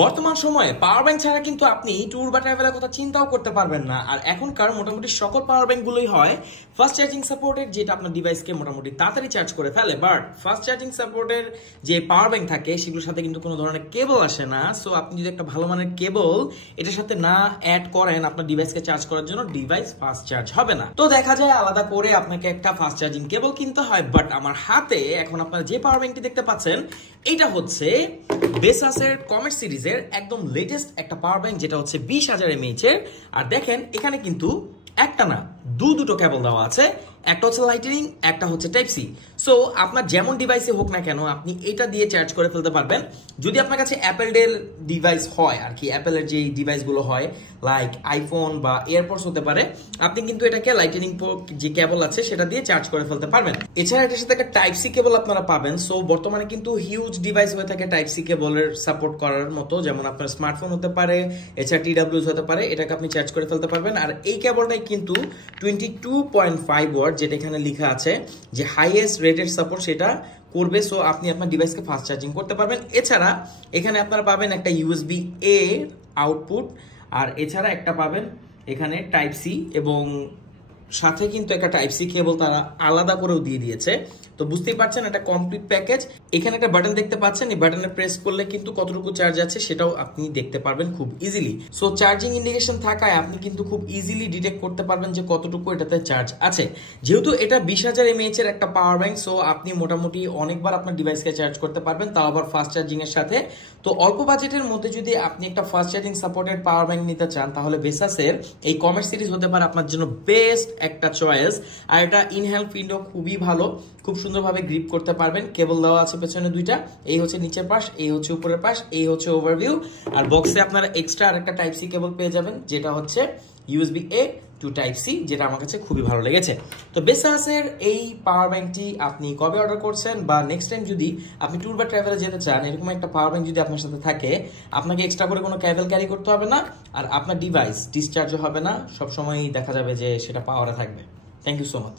বর্তমান সময়ে power bank ছাড়া কিন্তু আপনি ট্যুর বা ট্রাভেলের কথা চিন্তাও করতে পারবেন না। আর এখনকার মোটামুটি সকল পাওয়ার ব্যাংক গুলোই হয় ফাস্ট চার্জিং সাপোর্টেড, যেটা আপনার ডিভাইসকে মোটামুটি তাড়াতাড়ি চার্জ করে ফেলে। বাট ফাস্ট চার্জিং সাপোর্টের যে পাওয়ার ব্যাংক থাকে সেগুলোর সাথে কিন্তু কোনো ধরনের কেবল আসে না। সো আপনি যদি একটা ভালো মানের কেবল এটার সাথে না অ্যাড করেন আপনার ডিভাইসকে চার্জ করার জন্য, ডিভাইস ফাস্ট চার্জ হবে না। তো দেখা যায় আলাদা করে আপনাকে একটা ফাস্ট চার্জিং কেবল কিনতে হয়। বাট আমার হাতে এখন আপনারা যে পাওয়ার ব্যাংকটি দেখতে পাচ্ছেন এটা হচ্ছে বেসাসের কমেট সিরিজের একদম লেটেস্ট একটা পাওয়ার ব্যাংক, যেটা হচ্ছে 20,000 mAh এর। আর দেখেন এখানে কিন্তু একটা না দুটো কেবল দেওয়া আছে, একটা হচ্ছে লাইটনিং, একটা হচ্ছে টাইপ সি। সো আপনার যেমন ডিভাইসে হোক না কেন আপনি এটা দিয়ে চার্জ করে ফেলতে পারবেন। যদি আপনার কাছে অ্যাপেলের ডিভাইস হয় আর কি, অ্যাপেলের যে ডিভাইসগুলো হয় লাইক আইফোন বা এয়ারপডস হতে পারে, আপনি কিন্তু এটাকে লাইটনিং যে কেবল আছে সেটা দিয়ে চার্জ করে ফেলতে পারবেন। এছাড়া এটার সাথে একটা টাইপ সি কেবল আপনারা পাবেন। সো বর্তমানে কিন্তু হিউজ ডিভাইস হয়ে থাকে টাইপ সি কেবলের সাপোর্ট করার মতো, যেমন আপনার স্মার্টফোন হতে পারে, এছাড়া টিডাব্লিউএস হতে পারে, এটাকে আপনি চার্জ করে ফেলতে পারবেন। আর এই কেবলটাই কিন্তু 22.5 ওয়াট, যেটা এখানে লেখা আছে যে হাইয়েস্ট রেটেড সাপোর্ট সেটা করবে। সো আপনি আপনার ডিভাইসকে ফাস্ট চার্জিং করতে পারবেন। এছাড়া এখানে আপনারা পাবেন একটা ইউএসবি এ আউটপুট, আর এছাড়া একটা পাবেন এখানে টাইপ সি, এবং সাথে কিন্তু একটা টাইপ সি কেবল তারা আলাদা করেও দিয়ে দিয়েছে। তো বুঝতেই পারছেন একটা কমপ্লিট প্যাকেজ। এখানে একটা বাটন দেখতে পাচ্ছেন, এই বাটনে প্রেস করলে কিন্তু কতটুকু চার্জ আছে সেটাও আপনি দেখতে পারবেন খুব ইজিলি। সো চার্জিং ইন্ডিকেশন থাকায় আপনি কিন্তু খুব ইজিলি ডিটেক্ট করতে পারবেন যে কতটুকু এটাতে চার্জ আছে। যেহেতু এটা 20,000 mAh এর একটা পাওয়ার ব্যাংক, সো আপনি মোটামুটি অনেকবার আপনার ডিভাইসকে চার্জ করতে পারবেন, তাও আবার ফাস্ট চার্জিং এর সাথে। তো অল্প বাজেটের মধ্যে যদি আপনি একটা fast charging supported power bank নিতে চান তাহলে বেসাসের এই কমেট সিরিজ হতে পারে আপনার জন্য বেস্ট একটা চয়েস। আর এটা ইনহ্যান্ড উইন্ডো খুবই ভালো, খুব সুন্দরভাবে গ্রিপ করতে পারবেন। কেবল দেওয়া আছে পেছনে দুইটা, এই হচ্ছে নিচের পাশ, এই হচ্ছে উপরের পাশ, এই হচ্ছে ওভারভিউ। আর বক্সে আপনারা এক্সট্রা আরেকটা টাইপ সি কেবল পেয়ে যাবেন, যেটা হচ্ছে USB A to type C, যেটা আমার কাছে খুবই ভালো লেগেছে। তো বেসাসের এই পাওয়ার ব্যাংকটি আপনি কবে অর্ডার করছেন, বা নেক্সট টাইম যদি আপনি ট্যুর বা ট্রাভেলে যেতে চান, এরকম একটা পাওয়ার ব্যাংক যদি আপনার সাথে থাকে, আপনাকে এক্সট্রা করে কোনো কেবল ক্যারি করতে হবে না, আর আপনার ডিভাইস ডিসচার্জও হবে না, সবসময়ই দেখা যাবে যে সেটা পাওয়ারে থাকবে। Thank you so much.